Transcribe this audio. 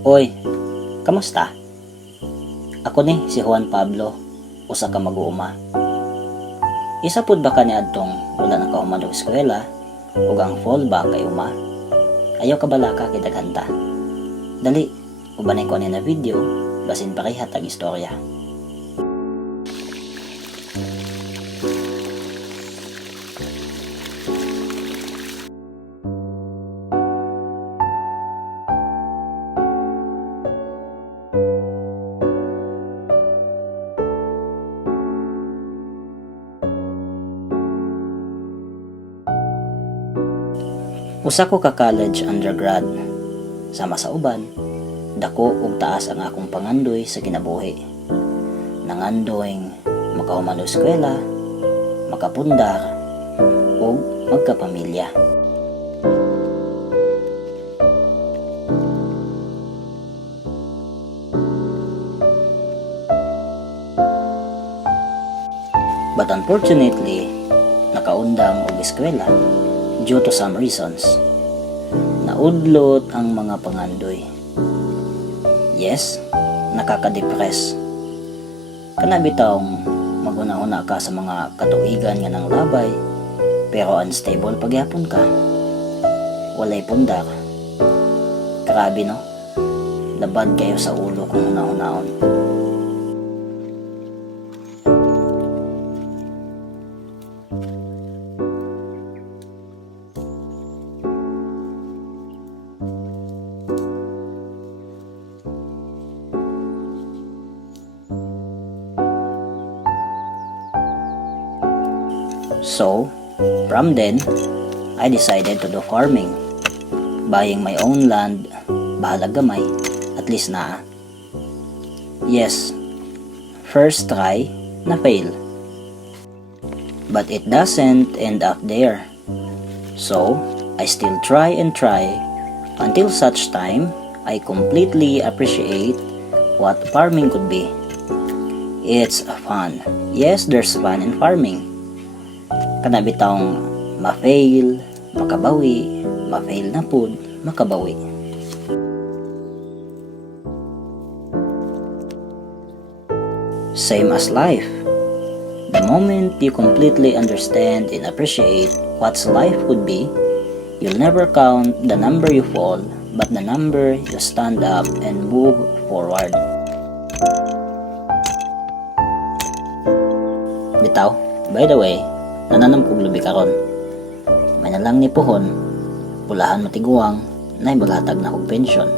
Oy, kamusta? Ako ni si Juan Pablo, usa ka mag-uuma. Isa pud ba ka ni adtong wala na kahuman og eskwela ug ang fall ba kay uma? Ayaw ka bala ka kay daghanta. Dali, ubanay ko ni na video basin parehat ang istorya. Usa ko ka college undergrad. Sama sa uban, dako ug taas ang akong pangandoy sa kinabuhi. Nangandoyng makahuman og eskwela, makapundar, ug magkapamilya. But unfortunately, nakaundang og eskwela due to some reasons. Naudlot ang mga pangandoy. Yes, nakaka-depress. Kanabitawng maguna-una ka sa mga katuigan nga ng labay, pero unstable pagyapon ka. Walay pundar. Grabe no? Labad kayo sa ulo kung una-unaon. So, from then, I decided to do farming. Buying my own land, bahalag gamay, at least na. Yes, first try, na fail. But it doesn't end up there. So, I still try and try until such time I completely appreciate what farming could be. It's fun. Yes, there's fun in farming. Kanabitawng ma-fail, makabawi, ma-fail na pud, makabawi. Same as life. The moment you completely understand and appreciate what life could be, you'll never count the number you fall, but the number you stand up and move forward. Bitaw, by the way, nananam kog lubi karon. May nalang ni pohon, pulahan matiguang, nay maghatag na kog pensyon.